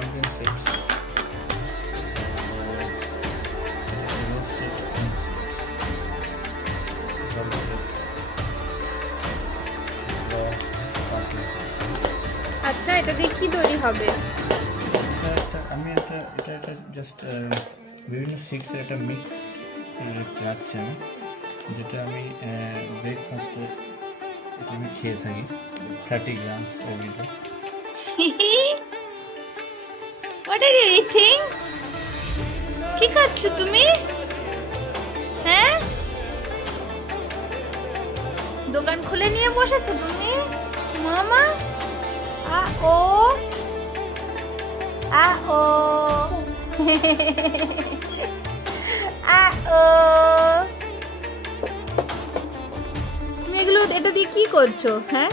pumpkin seeds. আচ্ছা, এটা দিয়ে কি তৈরি হবে? আমি এটা জাস্ট বিভিন্ন সিক্সের একটা মিক্স রাখছি আমি, যেটা আমি ব্রেকফাস্টে আমি খেয়ে থাকি 30 grams every day. What are you eating? কি খাচ্ছ তুমি? হ্যাঁ, দোকান খুলে নিয়ে বসেছো তুমি মামা? ও তুমি এগুলো এটা দিয়ে কি করছো? হ্যাঁ,